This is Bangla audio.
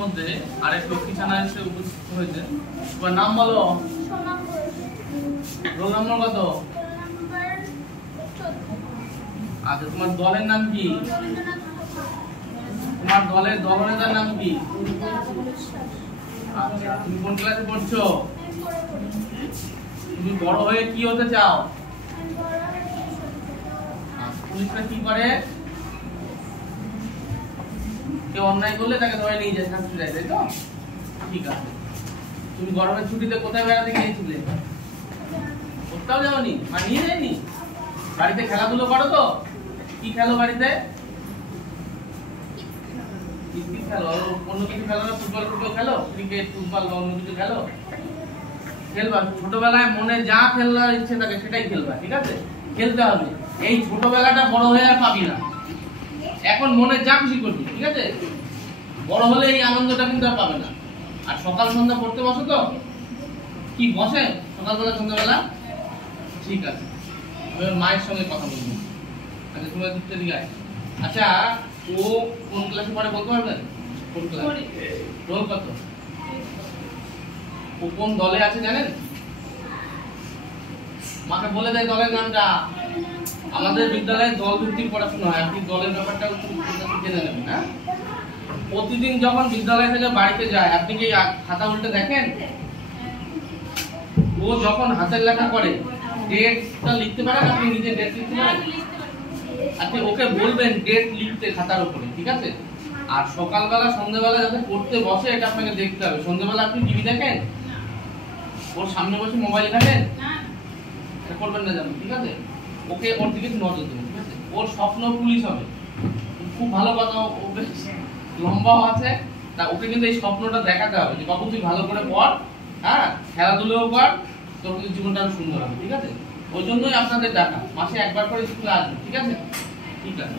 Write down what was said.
মধ্যে আরেক লক্ষ্মী ছানা এসে উপস্থিত হয়েছে। তোমার নাম বলো। রোল নম্বর কত? আচ্ছা, তোমার দলের নাম কি? তোমার দলের দলনেতার নাম কি? আচ্ছা, তুমি কোন ক্লাসে পড়ছো? তুমি বড় হয়ে কি হতে চাও? পুলিশরা কি করে? কেউ অন্যায় করলে তাকে ধরে নিয়ে যায়, শাস্তি দেয়, তাই তো? ঠিক আছে। তুমি গরমের ছুটিতে কোথায় বেড়াতে গিয়েছিলে? কোথাও যাওনি? মা নিয়ে যায়নি? বাড়িতে খেলাধুলো করো তো? কি খেলো বাড়িতে? ক্রিকেট খেলো? অন্য কিছু খেলো না? ফুটবল খেলো? ক্রিকেট, ফুটবল বা অন্য কিছু খেলো? খেলবা। ছোটবেলায় মনে যা খেলার ইচ্ছে থাকে সেটাই খেলবা, ঠিক আছে? খেলতে হবে। এই ছোটবেলাটা বড় হয়ে আর পাবি না। এখন মনে যা খুশি করবি, ঠিক আছে? বড় হলে এই আনন্দটা কিন্তু আর পাবে না। আর সকাল সন্ধ্যা পড়তে বসো তো? কি বসে সকালবেলা সন্ধ্যাবেলা? ঠিক আছে, আমি মায়ের সঙ্গে কথা বলবো। আচ্ছা, তুমি দিকটা দিকে। আচ্ছা, ও কোন ক্লাসে পড়ে বলতে পারবেন? কোন ক্লাস? রোল কত? ও কোন দলে আছে জানেন? মাকে বলে দেয় দলের নামটা। আমাদের বিদ্যালয়ে দল ভিত্তিক পড়াশোনা হয়, আপনি দলের ব্যাপারটা জেনে নেবেন। হ্যাঁ, প্রতিদিন যখন বিদ্যালয় থেকে বাড়িতে যায় আপনি কি খাতা উল্টে দেখেন? ও যখন হাতের লেখা করে ডেটটা লিখতে পারেন? আপনি নিজে ডেট লিখতে পারেন? আপনি ওকে বলবেন ডেট লিখতে খাতার উপরে, ঠিক আছে? আর সকালবেলা সন্ধ্যাবেলা যাতে পড়তে বসে এটা আপনাকে দেখতে হবে। সন্ধ্যাবেলা আপনি টিভি দেখেন? ওর সামনে বসে মোবাইল ঘাটেন? এটা করবেন না জানো, ঠিক আছে? ওকে ওর দিকে নজর দেবেন, ঠিক আছে? ওর স্বপ্ন পুলিশ হবে, খুব ভালো কথা। ওকে লম্বাও আছে, তা ওকে কিন্তু এই স্বপ্নটা দেখাতে হবে যে বাবু তুই ভালো করে পড়, হ্যাঁ, খেলাধুলাও কর, তোর কিন্তু জীবনটা আরো সুন্দর হবে, ঠিক আছে? ওই জন্যই আপনাদের ডাকা, মাসে একবার করে স্কুলে আসবেন, ঠিক আছে? ঠিক আছে।